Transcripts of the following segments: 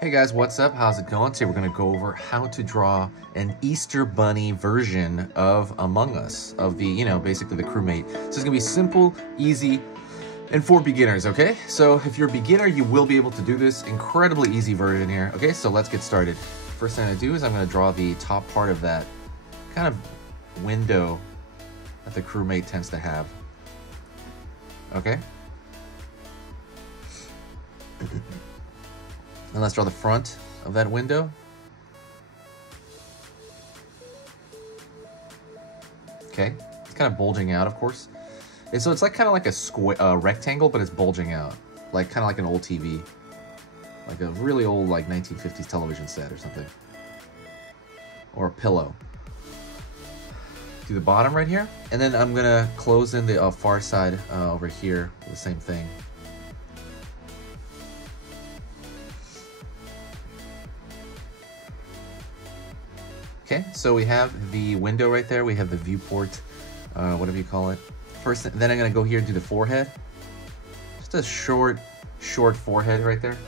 Hey guys, what's up? How's it going? Today we're going to go over how to draw an Easter Bunny version of Among Us, of the, basically the crewmate. So it's going to be simple, easy, and for beginners, okay? So if you're a beginner, you will be able to do this incredibly easy version here. Okay, so let's get started. First thing I'm going to do is I'm going to draw the top part of that kind of window that the crewmate tends to have. Okay? And let's draw the front of that window. Okay, it's kind of bulging out, of course. And so it's like kind of like a square, rectangle, but it's bulging out, like kind of like an old TV, like a really old like 1950s television set or something, or a pillow. Do the bottom right here, and then I'm gonna close in the far side over here with the same thing. Okay, so we have the window right there. We have the viewport, whatever you call it. First, then I'm gonna go here and do the forehead. Just a short forehead right there.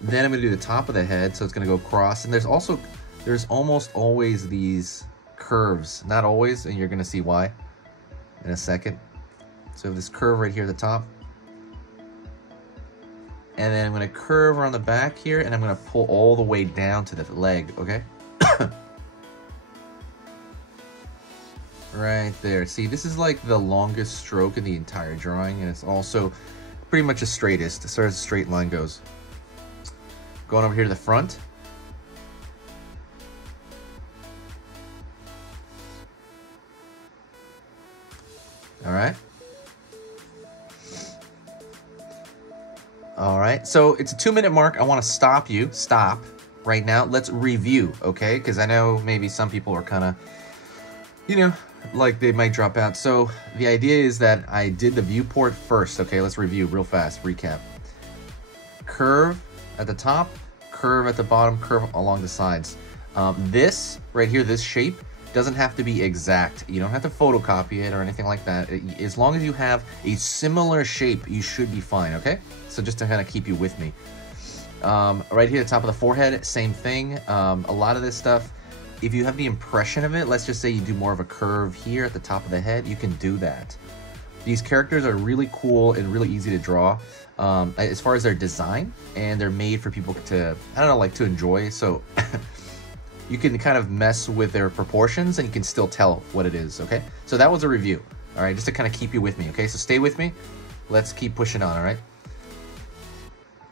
Then I'm gonna do the top of the head, so it's gonna go across. And there's almost always these curves. Not always, and you're gonna see why in a second. So we have this curve right here at the top. And then I'm going to curve around the back here, and I'm going to pull all the way down to the leg, okay? Right there. See, this is like the longest stroke in the entire drawing, and it's also pretty much the straightest, as far as the straight line goes. Going over here to the front. All right. All right, so it's a 2-minute mark. I want to stop right now. Let's review, okay? Because I know maybe some people are kind of, like they might drop out. So the idea is that I did the viewport first. Okay, let's review real fast, recap. Curve at the top, curve at the bottom, curve along the sides. This right here, this shape, doesn't have to be exact. You don't have to photocopy it or anything like that. As long as you have a similar shape, you should be fine, okay? So just to kind of keep you with me. Right here at the top of the forehead, same thing. A lot of this stuff, if you have the impression of it, let's just say you do more of a curve here at the top of the head, you can do that. These characters are really cool and really easy to draw as far as their design, and they're made for people to, to enjoy. So you can kind of mess with their proportions and you can still tell what it is, okay? So that was a review, all right? Just to kind of keep you with me, okay? So stay with me. Let's keep pushing on, all right?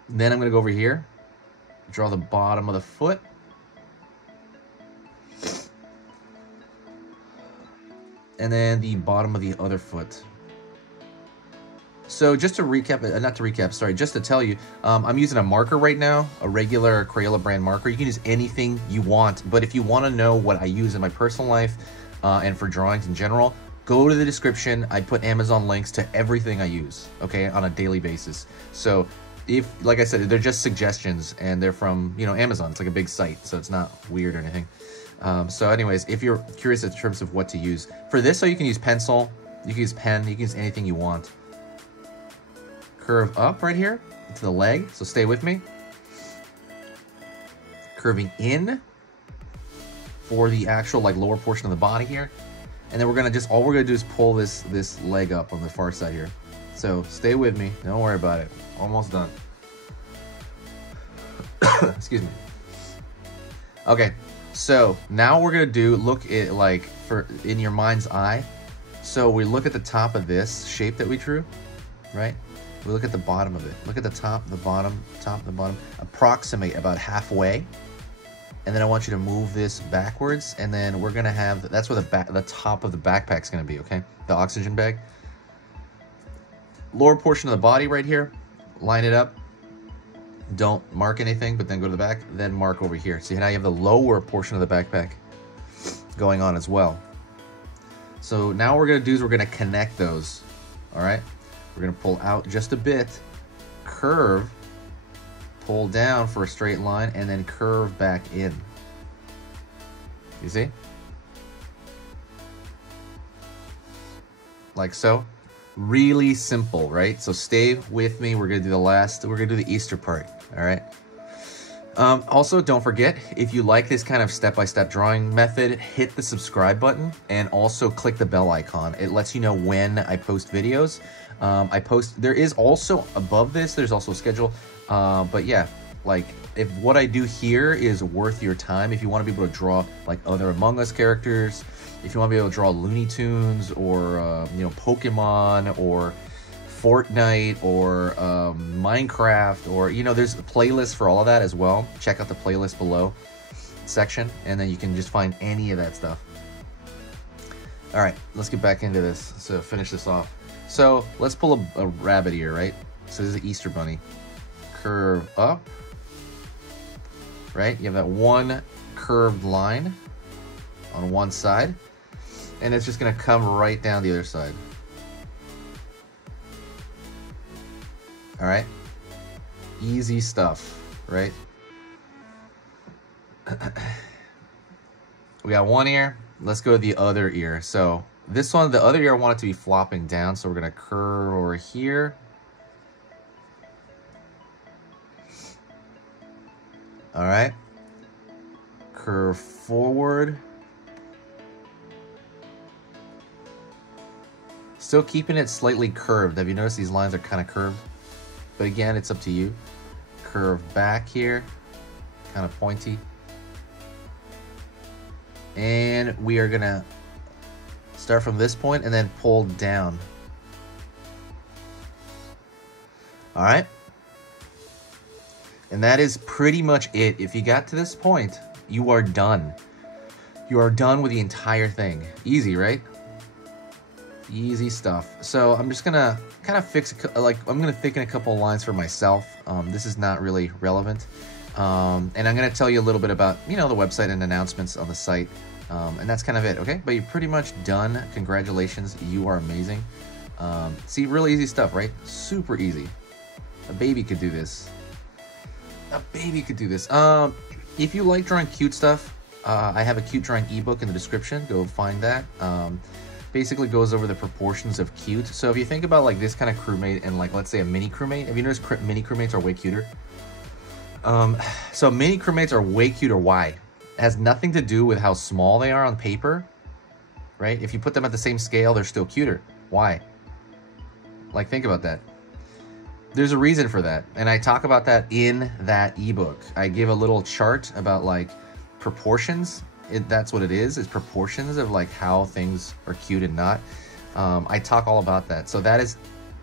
Then I'm gonna go over here, draw the bottom of the foot. And then the bottom of the other foot. So just to recap, just to tell you, I'm using a marker right now, a regular Crayola brand marker. You can use anything you want, but if you want to know what I use in my personal life and for drawings in general, go to the description. I put Amazon links to everything I use, okay, on a daily basis. So if, like I said, they're just suggestions and they're from, Amazon. It's like a big site, so it's not weird or anything. So anyways, if you're curious in terms of what to use, for this, so you can use pencil, you can use pen, you can use anything you want. Curve up right here to the leg, so stay with me. Curving in for the actual lower portion of the body here, and then all we're gonna do is pull this leg up on the far side here. So stay with me, don't worry about it. Almost done. Excuse me. Okay, so now we're gonna look at in your mind's eye. So we look at the top of this shape that we drew, right? We look at the bottom of it. Look at the top, the bottom, top, the bottom. Approximate about halfway. And then I want you to move this backwards. And then we're gonna have, that's where the top of the backpack's gonna be, okay? The oxygen bag. Lower portion of the body right here. Line it up. Don't mark anything, but then go to the back. Then mark over here. See, now you have the lower portion of the backpack going on as well. So now what we're gonna do is we're gonna connect those, all right? We're gonna pull out just a bit, curve, pull down for a straight line, and then curve back in. You see? Like so. Really simple, right? So stay with me. We're gonna do the Easter part, all right? Also, don't forget, if you like this kind of step-by-step drawing method, hit the subscribe button and also click the bell icon. It lets you know when I post videos. There is also, above this, there's also a schedule. But yeah, like, if what I do here is worth your time, if you want to be able to draw like other Among Us characters, if you want to be able to draw Looney Tunes or, you know, Pokemon or Fortnite or Minecraft, or, you know, there's playlists for all of that as well. Check out the playlist below section, and then you can just find any of that stuff. All right, let's get back into this. So finish this off. So let's pull a rabbit ear, right? So this is the Easter Bunny. Curve up, right? You have that one curved line on one side, and it's just gonna come right down the other side. All right, easy stuff, right? We got one ear. Let's go to the other ear. So this one, the other ear, I want it to be flopping down. So we're gonna curve over here. All right, curve forward. Still keeping it slightly curved. Have you noticed these lines are kind of curved? But again, it's up to you. Curve back here, kind of pointy. And we are gonna start from this point and then pull down. All right. And that is pretty much it. If you got to this point, you are done. You are done with the entire thing. Easy, right? Easy stuff. So I'm just gonna kind of fix, I'm gonna think in a couple of lines for myself. This is not really relevant. And I'm gonna tell you a little bit about, you know, the website and announcements on the site. And that's kind of it, okay? But you're pretty much done. Congratulations, you are amazing. See, really easy stuff, right? Super easy. A baby could do this. A baby could do this. If you like drawing cute stuff, I have a cute drawing ebook in the description. Go find that. Basically goes over the proportions of cute. So if you think about like this kind of crewmate and like, let's say a mini crewmate, have you noticed mini crewmates are way cuter? So mini crewmates are way cuter. Why? It has nothing to do with how small they are on paper, right? If you put them at the same scale, they're still cuter. Why? Like, think about that. There's a reason for that. And I talk about that in that ebook. I give a little chart about like proportions. That's what it is proportions of like how things are cute and not. I talk all about that. So that is,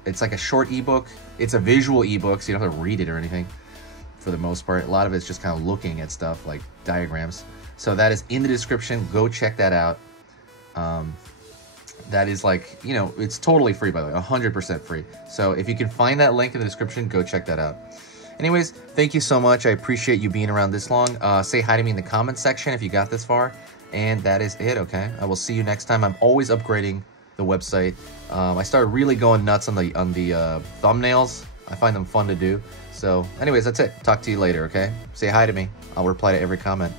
it's like a short ebook. It's a visual ebook, so you don't have to read it or anything for the most part. A lot of it's just kind of looking at stuff like diagrams. So that is in the description. Go check that out. That is like, you know, it's totally free, by the way, 100% free. So if you can find that link in the description, go check that out. Anyways, thank you so much. I appreciate you being around this long. Say hi to me in the comments section if you got this far. And that is it, okay? I will see you next time. I'm always upgrading the website. I started really going nuts on the thumbnails. I find them fun to do. So anyways, that's it. Talk to you later, okay? Say hi to me. I'll reply to every comment.